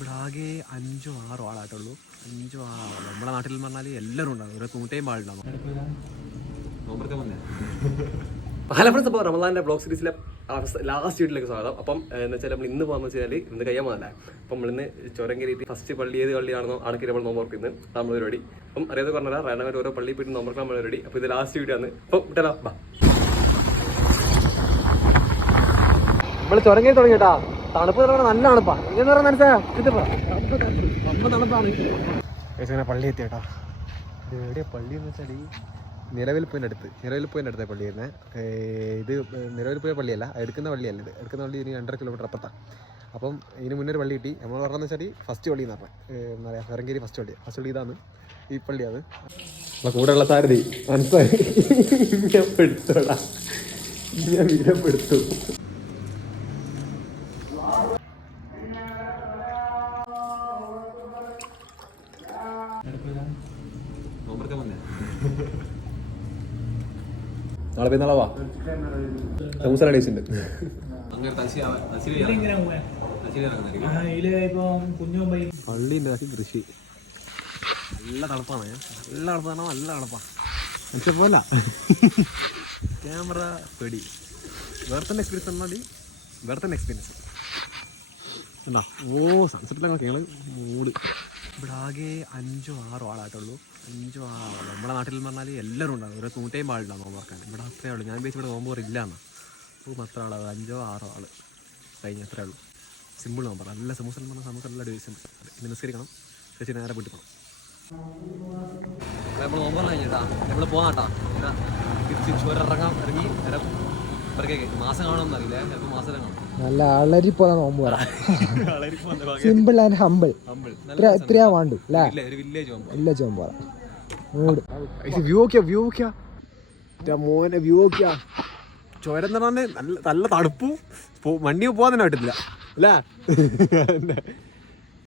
ഇവിടെ ആകെ 5-6 ആളായിട്ടുള്ളൂ. 5-6 ആൾ. നമ്മുടെ നാട്ടിൽ എന്ന് പറഞ്ഞാൽ എല്ലാവരും ഉണ്ടാകും. ഒരു 100 ആളുണ്ടാവും. അപ്പോൾ റമദാൻ്റെ ബ്ലോഗ് സീരീസിലെ ലാസ്റ്റ് വീട്ടിലേക്ക് സ്വാഗതം. അപ്പം എന്ന് വെച്ചാൽ നമ്മൾ ഇന്ന് പോകുന്നത് വെച്ചാൽ ഇന്ന് കഴിയാമല്ല. അപ്പം നമ്മളിന്ന് ചുരം കയറിയിട്ട് ഫസ്റ്റ് പള്ളി ഏത് പള്ളിയാണെന്നോ ആണെങ്കിൽ നമ്മൾ നോമ്പോർക്കുന്നത് നമ്മൾ പരിപാടി. അപ്പം അറിയാതെ പറഞ്ഞാൽ റേണ്ടമായിട്ട് ഓരോ പള്ളിയിൽ പോയിട്ട് നോമ്പറക്കാൻ നമ്മൾ പരിപാടി. അപ്പോൾ ഇത് ലാസ്റ്റ് വീഡിയോ ആണ്. അപ്പം വിട്ടാലോ ബാ. നമ്മൾ ചുരം കയറി തുടങ്ങിയിട്ടാ. തണുപ്പ് നല്ല തണുപ്പാ. ഇതെന്ന് പറഞ്ഞാൽ മനസ്സിലാ പള്ളി എത്തിയേട്ടാ. ഇത് എവിടെയാ പള്ളി എന്ന് വെച്ചാൽ നിലവിൽപ്പൂവിൻ്റെ അടുത്ത പള്ളി വരുന്നത്. ഇത് നിലവിൽപ്പൂയ പള്ളിയല്ല, എടുക്കുന്ന പള്ളിയല്ല. ഇത് എടുക്കുന്ന പള്ളി ഇനി 2.5 കിലോമീറ്റർ അപ്പുറത്താണ്. അപ്പം ഇതിന് മുന്നേ ഒരു പള്ളി കിട്ടി. നമ്മൾ പറഞ്ഞതെന്ന് വെച്ചാൽ ഫസ്റ്റ് പള്ളി എന്ന് പറഞ്ഞാൽ എന്താ പറയുക, ഫെറങ്കേരി ഫസ്റ്റ് പള്ളി ഇതാണ്, ഈ പള്ളിയാണ്. കൂടെയുള്ള സാരഥി മനസ്സിലായി. ഞാൻ പെടുത്തോടാ, ഞാൻ വീരപ്പെടുത്തു. നാളെ പെരുന്നാളാവാ ഉണ്ട്. പള്ളിൻ്റെ കൃഷി നല്ല തണുപ്പാണ്. നല്ല തണുപ്പാണ്, നല്ല തണുപ്പാണ്. പക്ഷെ പോലെ ക്യാമറ പേടി. വേറെ തന്നെ എക്സ്പീരിയൻസ് എന്നാൽ വേറെ തന്നെ എക്സ്പീരിയൻസ് എന്താ. സൺസെറ്റിലൊക്കെ ഞങ്ങൾ മൂട്. ഇവിടെ ആകെ 5-6 ആളായിട്ടുള്ളൂ. 5-6 ആൾ. നമ്മുടെ നാട്ടിൽ എന്ന് പറഞ്ഞാൽ എല്ലാവരും ഉണ്ടാകും. ഒരു 100 ആളുണ്ടാകും നോമ്പ് തുറക്കാൻ. ഇവിടെ അത്രയേ ഉള്ളൂ. ഞാൻ ബേസ് ഇവിടെ നോമ്പ് ഇല്ല എന്നാ. അപ്പോൾ അത്ര ആളാണ്. 5-6 ആൾ കഴിഞ്ഞ അത്രേ ഉള്ളൂ. സിമ്പിൾ നോമ്പ്. നല്ല സമൂസ എന്ന് പറഞ്ഞാൽ നമുക്ക് നല്ല സിമ്പിൾ. ഇനി നിസ്കരിക്കണം, ചേച്ചി നേരെ വീട്ടിൽ പോകണം. നമ്മൾ നോമ്പ് കഴിഞ്ഞിട്ടാ നമ്മൾ പോകാട്ടാ. തിരിച്ച് ചോരിറങ്ങാൻ ഇറങ്ങി നേരം ഇവർക്ക് മാസം കാണുമെന്ന് അറിയില്ല. ചിലപ്പോൾ മാസം കാണും. നല്ല അളരി പോലെ നോമ്പ് പറയാം. Simple and humble. ഇത്രയാ വേണ്ടു അല്ലേ? വില്ലേജ് നോമ്പ് പറയാം. മോനെ വ്യൂ നോക്കിയാ. ചോരം എന്ന് പറഞ്ഞാൽ നല്ല തണുപ്പും വണ്ടി പോകാൻ തന്നെ പറ്റത്തില്ല അല്ലേ?